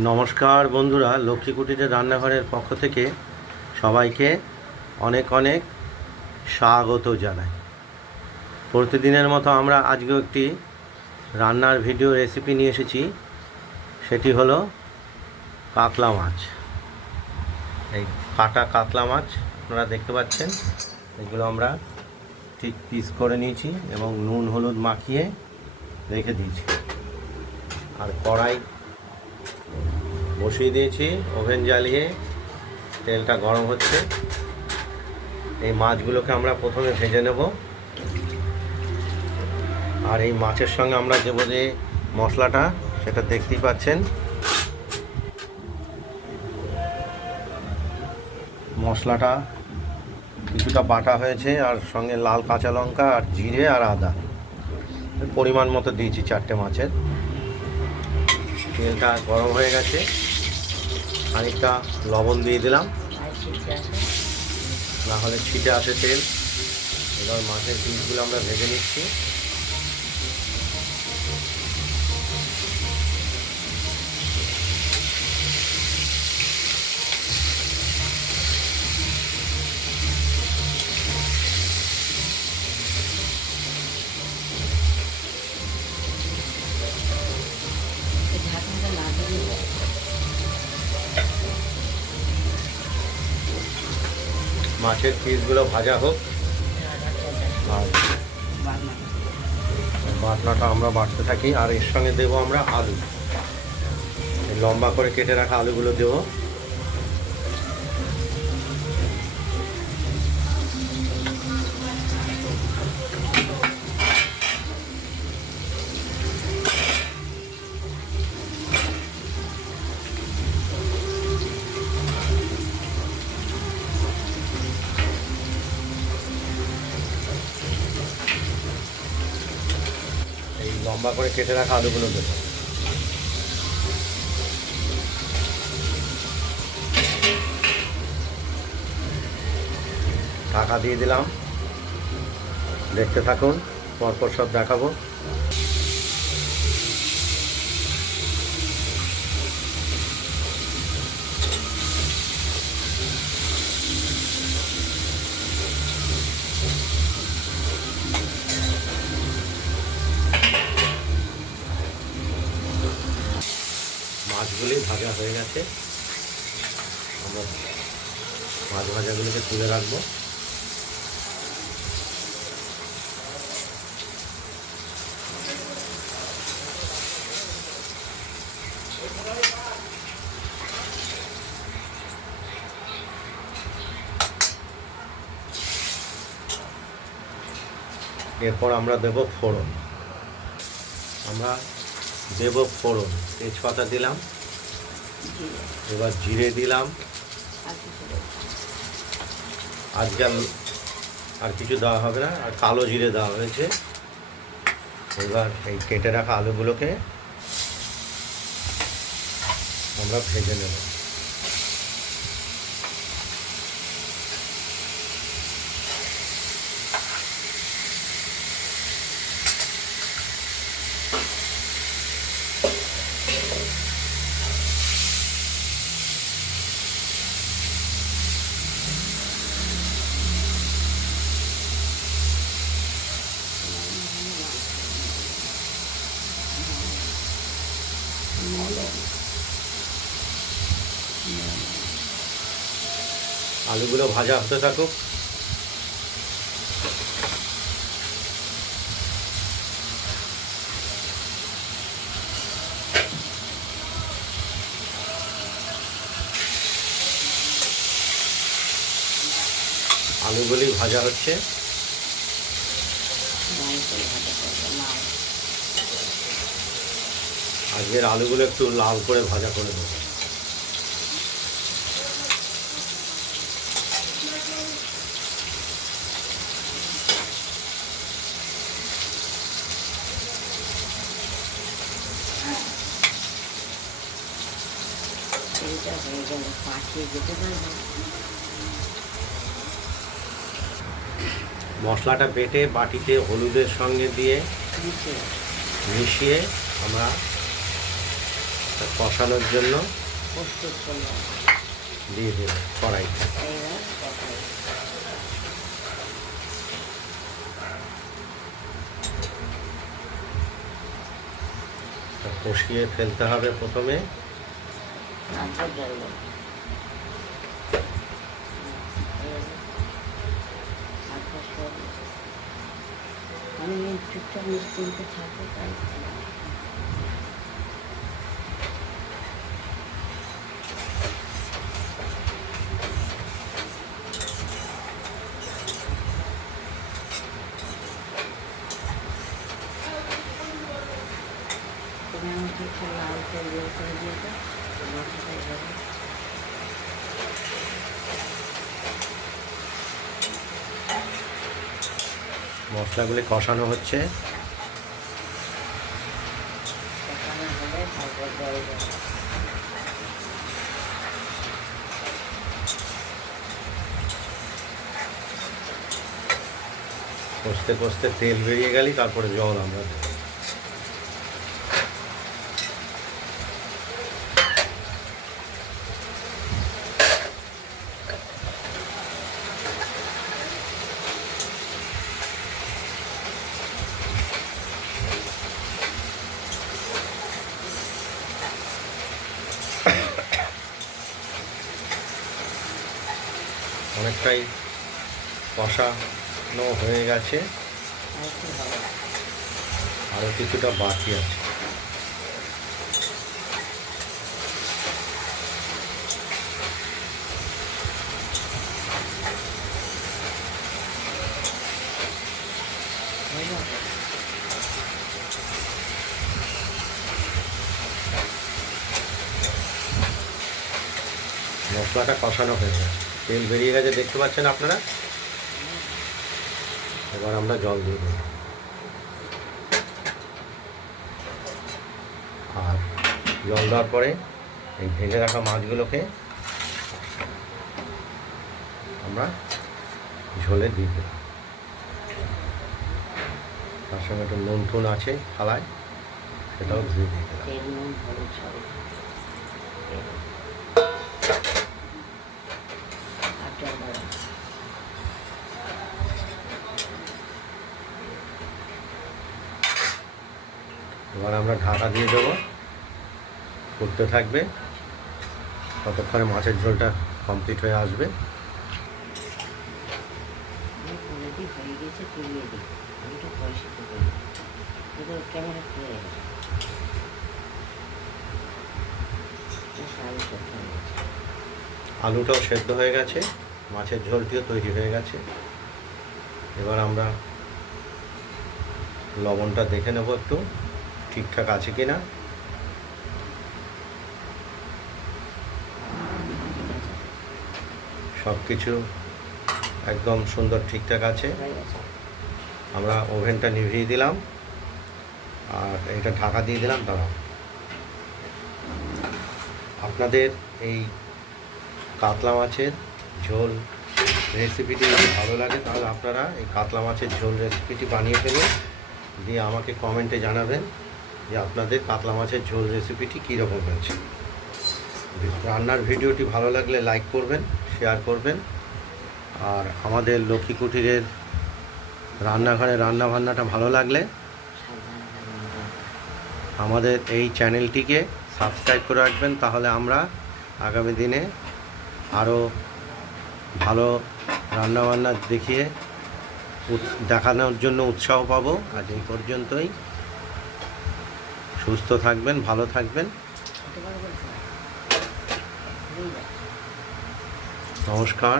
নমস্কার বন্ধুরা, লক্ষ্মী কুটিরের রান্নাঘরের পক্ষ থেকে সবাইকে অনেক অনেক স্বাগত জানাই। প্রতিদিনের মতো আমরা আজকেও একটি রান্নার ভিডিও রেসিপি নিয়ে এসেছি। সেটি হলো কাতলা মাছ। এই কাটা কাতলা মাছ আপনারা দেখতে পাচ্ছেন, এগুলো আমরা ঠিক পিস করে নিয়েছি এবং নুন হলুদ মাখিয়ে রেখে দিয়েছি। আর কড়াই বসিয়ে দিয়েছি, ওভেন জ্বালিয়ে তেলটা গরম হচ্ছে। এই মাছগুলোকে আমরা প্রথমে ভেজে নেব। আর এই মাছের সঙ্গে আমরা দেবো যে মশলাটা, সেটা দেখতেই পাচ্ছেন। মশলাটা কিছুটা বাটা হয়েছে, আর সঙ্গে লাল কাঁচা লঙ্কা আর জিরে আর আদা পরিমাণ মতো দিয়েছি 4টে মাছের। তেলটা গরম হয়ে গেছে, খানিকটা লবণ দিয়ে দিলাম, না হলে ছিটে আসে তেল। এবার মাছের পিসগুলো আমরা ভেজে নিচ্ছি। মাছের পিসগুলো ভাজা হোক, আর বাটনাটা আমরা বাটতে থাকি। আর এর সঙ্গে দেবো আমরা আলু, লম্বা করে কেটে রাখা আলুগুলো দেবো। এই লম্বা করে কেটে রাখা আলুগুলো দেবো। ঢাকা দিয়ে দিলাম, দেখতে থাকুন, পরপর সব দেখাবো। মাছগুলি ভাজা হয়ে গেছে, আমরা মাছ ভাজাগুলিকে তুলে রাখবো। এরপর আমরা দেব ফোড়ন। তেজপাতা দিলাম, এবার জিরে দিলাম। আজকাল আর কিছু দেওয়া হবে না, আর কালো জিরে দেওয়া হয়েছে। এবার এই কেটে রাখা আলুগুলোকে আমরা ভেজে নেব। আলুগুলো ভাজা হতে থাকুক। আলুগুলি ভাজা হচ্ছে। আজকের আলুগুলো একটু লাল করে ভাজা করে দেবো। মশলাটা বেটে বাটিতে হলুদের সঙ্গে দিয়ে মিশিয়ে আমরা কষানোর জন্য প্রস্তুত করলাম। দিয়ে দেবো কড়াইতে। এইবার কষাই। কষিয়ে ফেলতে হবে প্রথমে, তারপর জল দেবো। আমি চুপচাপ নিশ্চিন্তে থাকবো, তাই তুমি আমাকে একটু লাল তেল বের করে দিয়ে দাও, মশলাটা এভাবে। মশলাগুলি কষানো হচ্ছে। কষানো হলে তারপর জল দেবো। কষতে কষতে তেল বেরিয়ে গেলেই তারপরে জল আমরা দেবো। অনেকটাই কষানো হয়ে গেছে, আর একটু হবে। আরও কিছুটা বাকি আছে। হয়ে যাবে। মশলাটা কষানো হয়ে গেছে, তেল বেরিয়ে গেছে, দেখতে পাচ্ছেন আপনারা। এবার আমরা জল দিয়ে দেব। আর জল দেওয়ার পরে এই ভেজে রাখা মাছগুলোকে আমরা ঝোলে দিয়ে দেব। তার সঙ্গে একটু নুন টুন আছে থালায়, সেটাও ধুয়ে দিয়ে দেবো। তেল, নুন, হলুদ সব। আর জল দেবো। এবার আমরা ঢাকা দিয়ে দেবো, করতে থাকবে, ততক্ষণে মাছের ঝোলটা কমপ্লিট হয়ে আসবে। আমি অলরেডি হয়ে গেছে, তুলিয়ে দিই। আমি তো পয়সা তো করি, কিন্তু ক্যামেরা খুলে গেছে। আলু সেদ্ধ হয়ে গেছে। আলুটাও সেদ্ধ হয়ে গেছে, মাছের ঝোলটিও তৈরি হয়ে গেছে। এবার আমরা লবণটা দেখে নেব একটু ঠিকঠাক আছে কি না। সব কিছু একদম সুন্দর ঠিকঠাক আছে। হয়ে গেছে। আমরা ওভেনটা নিভিয়ে দিলাম আর এটা ঢাকা দিয়ে দিলাম। দাঁড়াও, আপনাদের এই কাতলা মাছের ঝোল রেসিপিটি যদি ভালো লাগে তাহলে আপনারা এই কাতলা মাছের ঝোল রেসিপিটি বানিয়ে ফেলুন, দিয়ে আমাকে কমেন্টে জানাবেন যে আপনাদের কাতলা মাছের ঝোল রেসিপিটি কীরকম হয়েছে। রান্নার ভিডিওটি ভালো লাগলে লাইক করবেন, শেয়ার করবেন। আর আমাদের লক্ষ্মী কুটিরের রান্নাঘরে রান্নাবান্নাটা ভালো লাগলে আমাদের এই চ্যানেলটিকে সাবস্ক্রাইব করে রাখবেন, তাহলে আমরা আগামী দিনে আরও ভালো রান্নাবান্না দেখিয়ে দেখানোর জন্য উৎসাহ পাবো। আজ এই পর্যন্তই। সুস্থ থাকবেন, ভালো থাকবেন। নমস্কার।